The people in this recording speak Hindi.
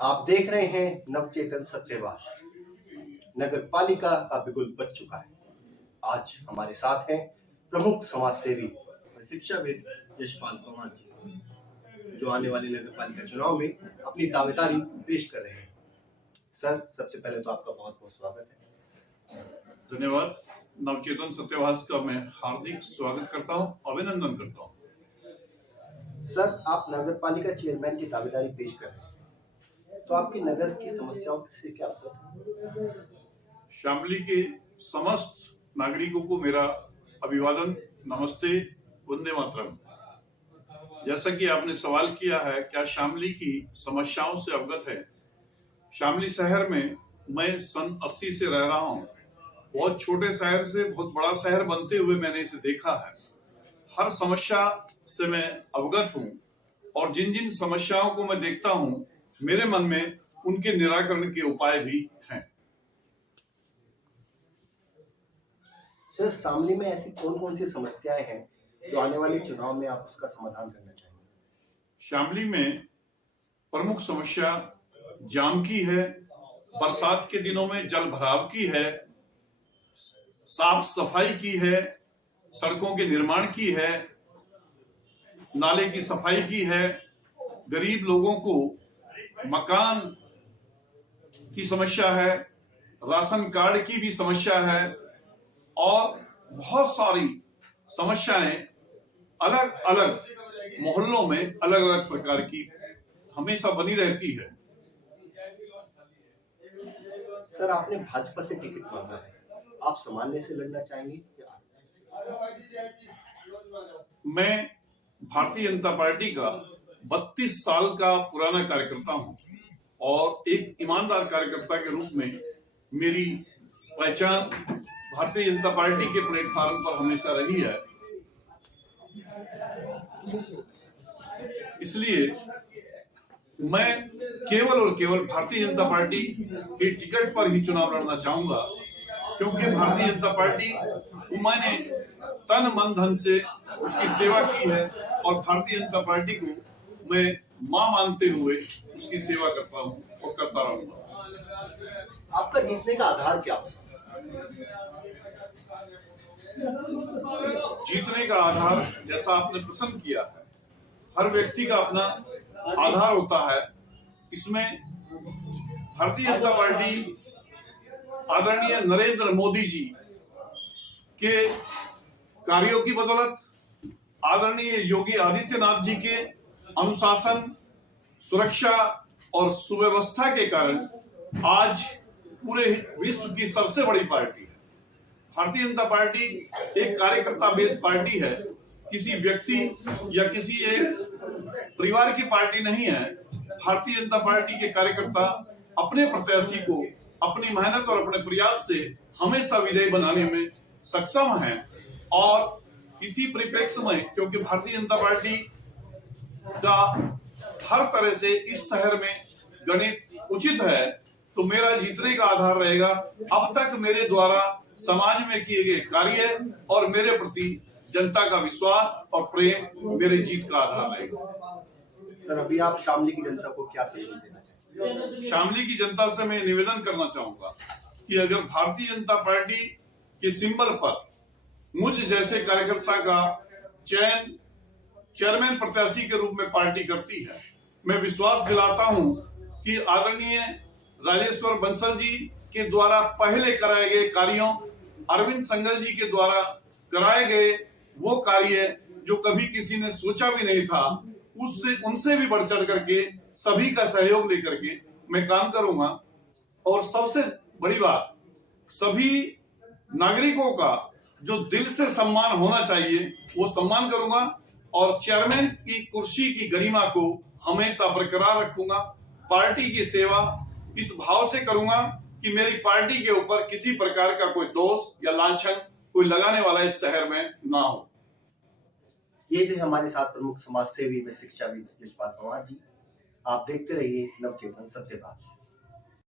आप देख रहे हैं नवचेतन सत्यवास। नगर पालिका का बिगुल बज चुका है। आज हमारे साथ हैं प्रमुख समाज सेवी और शिक्षाविद यशपाल पंवार जी, जो आने वाले नगर पालिका चुनाव में अपनी दावेदारी पेश कर रहे हैं। सर, सबसे पहले तो आपका बहुत बहुत स्वागत है। धन्यवाद। नवचेतन सत्यवास का मैं हार्दिक स्वागत करता हूं, अभिनंदन करता हूं। सर, आप नगर पालिका चेयरमैन की दावेदारी पेश कर रहे हैं, तो आपकी नगर की समस्याओं से क्या अवगत है? शामली के समस्त नागरिकों को मेरा अभिवादन, नमस्ते, वंदे मातरम। जैसा कि आपने सवाल किया है, क्या शामली की समस्याओं से अवगत है? शामली शहर में मैं सन 80 से रह रहा हूं। बहुत छोटे शहर से बहुत बड़ा शहर बनते हुए मैंने इसे देखा है। हर समस्या से मैं अवगत हूं और जिन जिन समस्याओं को मैं देखता हूं, मेरे मन में उनके निराकरण के उपाय भी हैं। सर, शामली में ऐसी कौन कौन सी समस्याएं हैं जो आने वाले चुनाव में आप उसका समाधान करना चाहेंगे? शामली में प्रमुख समस्या जाम की है, बरसात के दिनों में जल भराव की है, साफ सफाई की है, सड़कों के निर्माण की है, नाले की सफाई की है, गरीब लोगों को मकान की समस्या है, राशन कार्ड की भी समस्या है और बहुत सारी समस्याएं अलग अलग मोहल्लों में अलग अलग प्रकार की हमेशा बनी रहती है। सर, आपने भाजपा से टिकट मांगा है, आप सामान्य से लड़ना चाहेंगे? मैं भारतीय जनता पार्टी का 32 साल का पुराना कार्यकर्ता हूं और एक ईमानदार कार्यकर्ता के रूप में मेरी पहचान भारतीय जनता पार्टी के प्लेटफॉर्म पर हमेशा रही है। इसलिए मैं केवल और केवल भारतीय जनता पार्टी के टिकट पर ही चुनाव लड़ना चाहूंगा, क्योंकि भारतीय जनता पार्टी को मैंने तन मन धन से उसकी सेवा की है और भारतीय जनता पार्टी को मैं मां मानते हुए उसकी सेवा करता हूं और करता रहूंगा। आपका जीतने का आधार क्या होगा? जीतने का आधार, जैसा आपने प्रश्न किया है, हर व्यक्ति का अपना आधार होता है। इसमें भारतीय जनता पार्टी आदरणीय नरेंद्र मोदी जी के कार्यों की बदौलत, आदरणीय योगी आदित्यनाथ जी के अनुशासन, सुरक्षा और सुव्यवस्था के कारण आज पूरे विश्व की सबसे बड़ी पार्टी है। भारतीय जनता पार्टी एक कार्यकर्ता बेस्ड पार्टी है, किसी व्यक्ति या किसी एक परिवार की पार्टी नहीं है। भारतीय जनता पार्टी के कार्यकर्ता अपने प्रत्याशी को अपनी मेहनत और अपने प्रयास से हमेशा विजयी बनाने में सक्षम हैं और इसी परिप्रेक्ष्य में, क्योंकि भारतीय जनता पार्टी का हर तरह से इस शहर में गणित उचित है, तो मेरा जीतने का आधार रहेगा अब तक मेरे द्वारा समाज में किए गए कार्य और मेरे प्रति जनता का विश्वास और प्रेम मेरे जीत का आधार रहेगा। सर, अभी आप शामली की जनता को क्या संदेश देना चाहेंगे? शामली की जनता से मैं निवेदन करना चाहूंगा कि अगर भारतीय जनता पार्टी के सिंबल पर मुझ जैसे कार्यकर्ता का चयन चेयरमैन प्रत्याशी के रूप में पार्टी करती है, मैं विश्वास दिलाता हूं कि आदरणीय राजेश्वर बंसल जी के द्वारा पहले कराए गए कार्यों, अरविंद संगल जी के द्वारा कराए गए वो कार्य जो कभी किसी ने सोचा भी नहीं था, उससे उनसे भी बढ़ चढ़ करके सभी का सहयोग लेकर के मैं काम करूंगा। और सबसे बड़ी बात, सभी नागरिकों का जो दिल से सम्मान होना चाहिए वो सम्मान करूंगा और चेयरमैन की कुर्सी की गरिमा को हमेशा बरकरार रखूंगा। पार्टी की सेवा इस भाव से करूंगा कि मेरी पार्टी के ऊपर किसी प्रकार का कोई दोष या लांछन कोई लगाने वाला इस शहर में ना हो। ये थे हमारे साथ प्रमुख समाज सेवी व शिक्षाविद यशपाल पंवार जी। आप देखते रहिए नवचेतन सत्यवास।